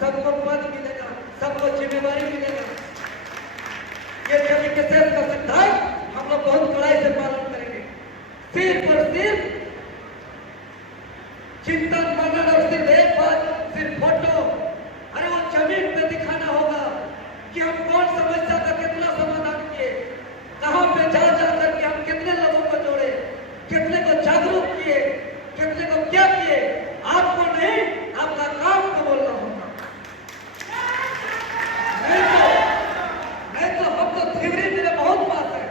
सबको पद मिलेगा, सबको जिम्मेवारी मिलेगा। ये डेमोक्रेसी का सिद्धांत हम लोग बहुत कड़ाई से पालन करेंगे। सिर्फ और सिर्फ चिंतन मनन और सिर्फ एक बात, सिर्फ फोटो, अरे वो जमीन पे दिखाना होगा कि हम कौन समस्या का कितना समाधान किए, कहां पे जा करके हम कितने लोगों को जोड़े, कितने को जागरूक किए, कितने को क्या किए। आपको नहीं, आपका काम को बोलना होगा। नहीं तो हम तो थ्योरी मेरे बहुत पास है।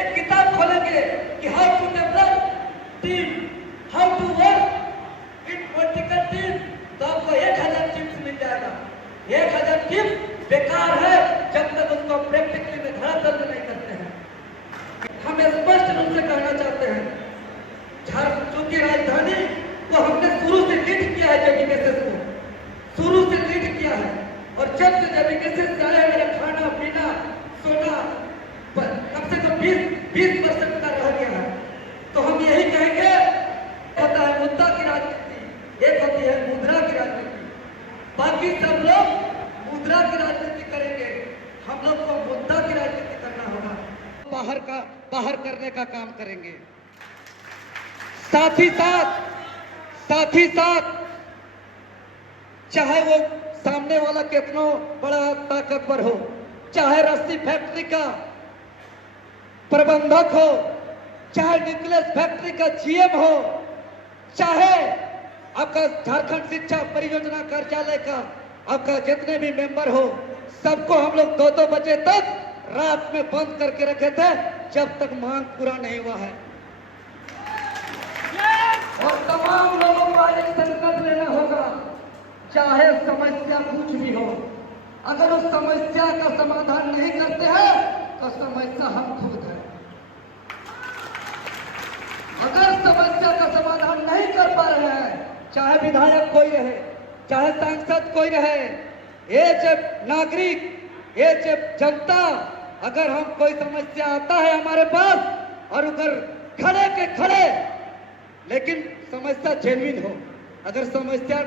एक किताब खोलेंगे कि how to develop team, how to work in political team, तो आपको 1000 टिप्स मिल जाएगा। 1000 टिप्स बेकार है जब तक उसको प्रैक्टिकली में धरातल में नहीं करते हैं। हम स्पष्ट रूप से कहना चाहते हैं, झारखंड की राजधानी को हमने शुरू से लीड किया है, जेबीकेएसएस को शुरू से लीड किया है। और जब से जेबीकेएसएस से आया, मेरा खाना पीना सोना कम से कम 20% का रह गया है। तो हम यही कहेंगे, होता है मुद्दा की राजनीति, एक होती है मुद्रा की राजनीति। बाकी सब लोग मुद्रा की राजनीति करेंगे, हम लोग को मुद्दा की राजनीति करना होगा। बाहर करने का काम करेंगे। साथ ही साथ चाहे वो सामने वाला कितना बड़ा ताकतवर हो, चाहे रस्सी फैक्ट्री का प्रबंधक हो, चाहे न्यूक्लियस फैक्ट्री का जीएम हो, चाहे आपका झारखंड शिक्षा परियोजना कार्यालय का आपका जितने भी मेंबर हो, सबको हम लोग 2-2 बजे तक रात में बंद करके रखे थे जब तक मांग पूरा नहीं हुआ है। और तमाम लोगों को एक संकल्प लेना होगा, चाहे समस्या कुछ भी हो, अगर उस समस्या का समाधान नहीं करते हैं तो समस्या हम खुद हैं। अगर समस्या का समाधान नहीं कर पा रहे हैं, चाहे विधायक कोई रहे, चाहे सांसद कोई रहे, ये जब नागरिक, ये जब जनता, अगर हम कोई समस्या आता है हमारे पास और अगर खड़े के खड़े, लेकिन समस्या जेन्युइन हो, अगर समस्या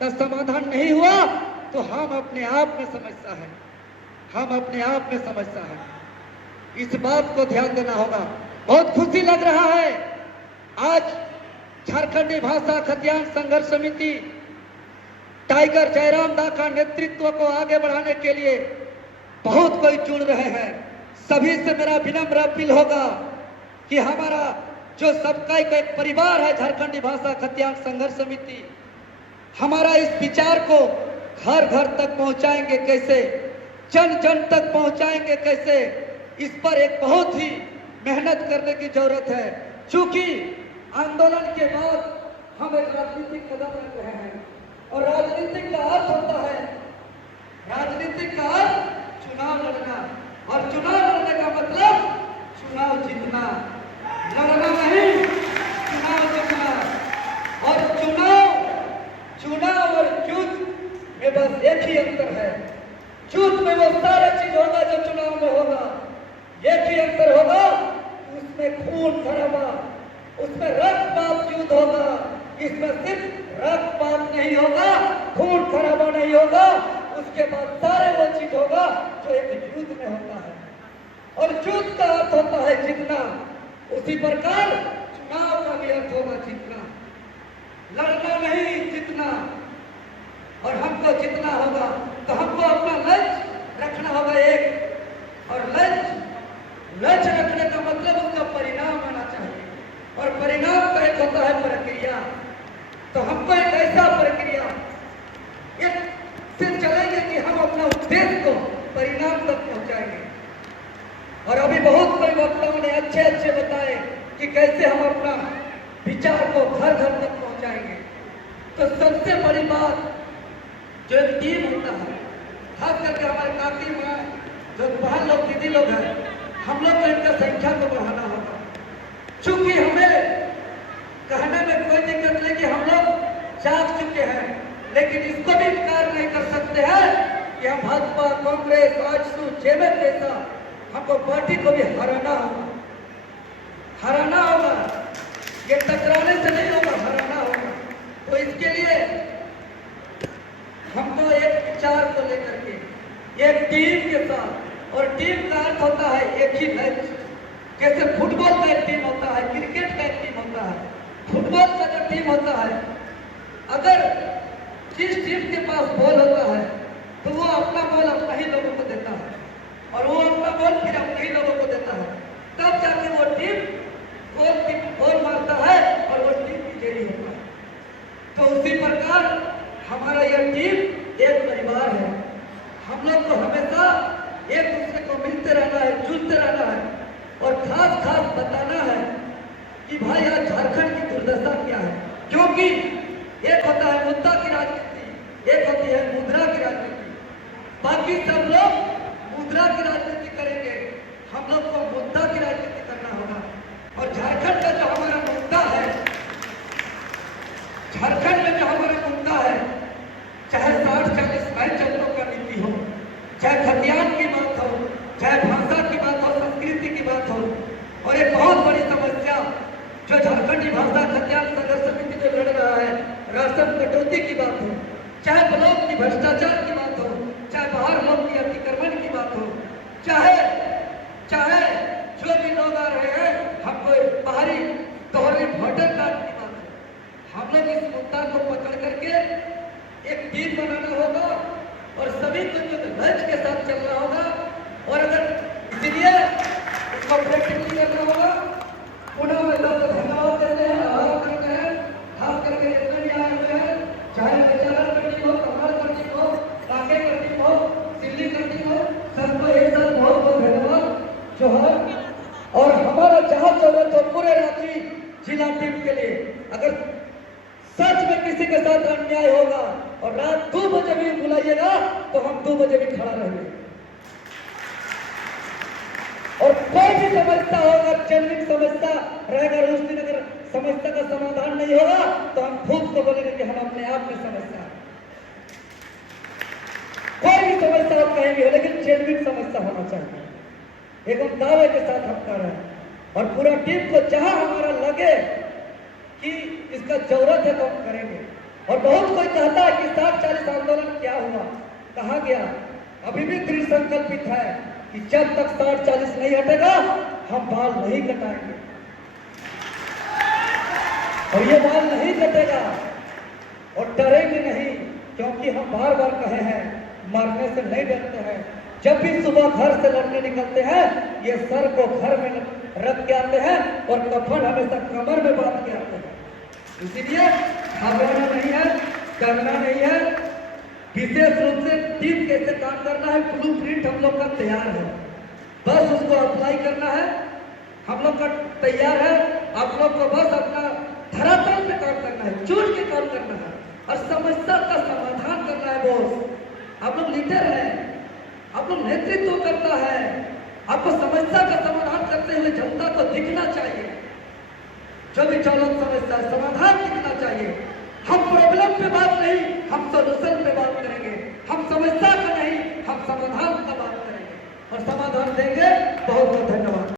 का समाधान नहीं हुआ तो हम अपने आप में समस्या है, हम अपने आप में समस्या है। इस बात को ध्यान देना होगा। बहुत खुशी लग रहा है आज झारखंडी भाषा खतियान संघर्ष समिति टाइगर जयराम दा का नेतृत्व को आगे बढ़ाने के लिए बहुत कोई जुड़ रहे हैं। सभी से मेरा विनम्र अपील होगा कि हमारा जो सबका एक परिवार है झारखंडी भाषा खतियान संघर्ष समिति, हमारा इस विचार को घर घर तक पहुंचाएंगे कैसे, जन जन तक पहुंचाएंगे कैसे, इस पर एक बहुत ही मेहनत करने की जरूरत है। चूंकि आंदोलन के बाद हम एक राजनीतिक कदम रख रहे हैं और राजनीतिक का अर्थ होता है, राजनीतिक का अर्थ चुनाव लड़ना, और चुनाव लड़ने का मतलब चुनाव जीतना, लड़ना नहीं, चुनाव जीतना। और चुनाव और युद्ध में बस एक ही अंतर है। युद्ध में वो सारा चीज होगा जो चुनाव में होगा, एक ही अंतर होगा, उसमें खून खराबा, उसमें रक्तपात युद्ध होगा, इसमें सिर्फ रक्तपात नहीं होगा, खून खराबा नहीं होगा, उसके बाद सारे वो चीज होगा जो एक युद्ध में होता है। और युद्ध का अर्थ होता है जीतना, उसी प्रकार चुनाव का भी अर्थ होगा जीतना, लड़ना नहीं जीतना। और हमको जीतना होगा तो हमको अपना लक्ष्य रखना होगा एक, और लक्ष्य रखने का मतलब उसका परिणाम आना चाहिए, और परिणाम का एक होता है प्रक्रिया। तो हमको एक ऐसा प्रक्रिया एक से चलेंगे कि हम अपना उद्देश्य को परिणाम तक पहुंचाएंगे। और अभी बहुत कई वक्ताओं ने अच्छे बताए कि कैसे हम अपना विचार को घर घर तक पहुंचाएंगे। तो सबसे बड़ी बात जो एक टीम होता है, खास करके हमारे काकी माँ जो बहन लोग दीदी लोग हैं, हम लोग को इनका संख्या को बढ़ाना होगा। चूंकि हमें कहने में कोई दिक्कत नहीं कि हम लोग जाग चुके हैं, लेकिन इसको भी इनकार नहीं कर सकते हैं कि हम भाजपा, कांग्रेस, आजसू, जेएमएम जैसा हमको पार्टी को भी हराना होगा, हराना होगा। ये टकराने से नहीं होगा, हराना होगा। तो इसके लिए हमको एक टीम के साथ, और टीम का अर्थ होता है एक ही मैच। जैसे फुटबॉल का एक टीम होता है, क्रिकेट का एक टीम होता है। फुटबॉल का जो टीम होता है, अगर जिस टीम के पास बॉल होता है तो वो अपना बॉल अपना ही लोगों को देता है, और वो अपना बॉल फिर अपने ही लोगों को देता है। तब जाके वो टीम बॉल मारता है और वो टीम विजयी होता है। तो उसी प्रकार हमारा यह टीम एक परिवार है। हम लोग को हमेशा एक दूसरे को मिलते रहना है, जुलते रहना है, और खास खास बताना है कि भाई आज झारखंड की दुर्दशा क्या है। क्योंकि एक होता है मुद्दा की राजनीति, एक होती है मुद्रा की राजनीति। बाकी सब लोग मुद्रा की राजनीति करेंगे, हम लोग को मुद्दा की राजनीति करना होगा। और झारखंड का जो हमारा मुद्दा है, झारखंड में जो हमारा मुद्दा है, चाहे 60-40 मैच हम लोग का नीति हो, चाहे खतियान की बात हो, चाहे भाषा की बात हो, संस्कृति की बात हो, और एक बहुत बड़ी समस्या जो झारखंडी भाषा खतियान संघर्ष समिति जो लड़ रहा है, राशन कटौती की बात हो, चाहे ब्लॉक की भ्रष्टाचार की बात हो, चाहे बाहर लोग की अतिक्रमण की बात हो, चाहे जो भी लोग आ रहे हैं हमको बाहरी दोहरे वोटर कार्ड की बात हो, हम लोग इस मुद्दा को पकड़ करके एक टीम बनाना होगा और सभी को जो लक्ष्य के साथ चलना होगा। और अगर इसलिए इसको प्रैक्टिकली करना होगा। पुनः मैं सबको धन्यवाद देते हैं, आभार करते हैं, खास करके जितने भी आए हुए हैं, चाहे बेचारा करनी हो, कमल करनी हो, काके करनी हो, सिल्ली करनी हो, सबको एक साथ बहुत बहुत धन्यवाद जोहर। और हमारा जहाँ जरूरत हो पूरे रांची जिला टीम के लिए, अगर सच में किसी के साथ अन्याय होगा और रात 2 बजे भी बुलाइएगा तो हम 2 बजे भी खड़ा रहेंगे। और कोई भी समस्या होगा, जेन्युइन समस्या रहेगा, उस दिन अगर समस्या का समाधान नहीं होगा तो हम खुद को बोलेंगे कि हम अपने आप में समस्या है। कोई भी समस्या आप कहेंगे हो, लेकिन जेन्युइन समस्या होना चाहिए। एकदम दावे के साथ हम कर रहे हैं, और पूरा टीम को जहां हमारा लगे कि इसका जरूरत है तो हम करेंगे। और बहुत कोई कहता है कि 60-40 आंदोलन क्या हुआ, कहाँ गया। अभी भी दृढ़ संकल्पित है कि जब तक 60-40 नहीं हटेगा हम बाल नहीं कटाएंगे, और ये बाल नहीं कटेगा, और डरेंगे नहीं, क्योंकि हम बार बार कहे हैं मरने से नहीं डरते हैं। जब भी सुबह घर से लड़ने निकलते हैं, ये सर को घर में रख के आते हैं और कफन हमेशा कमर में बांध के आते हैं। इसीलिए घबराना नहीं है, डरना नहीं है। विशेष रूप से टीम कैसे काम करना है, ब्लूप्रिंट हम लोग का तैयार है, बस उसको अप्लाई करना है। हम लोग का तैयार है, आप लोग को बस अपना धरातल पे काम करना है, जुट के काम करना है, और समस्या का समाधान करना है। बॉस आप लोग लीडर हैं, आप लोग नेतृत्व करता है, आपको समस्या का समाधान करते हुए जनता को दिखना चाहिए। जो भी ज्वलंत समस्या है समाधान दिखना चाहिए। हम प्रॉब्लम पे बात नहीं, हम सोल्यूशन पे बात करेंगे। हम समस्या का नहीं, हम समाधान का बात करेंगे और समाधान देंगे। बहुत बहुत धन्यवाद।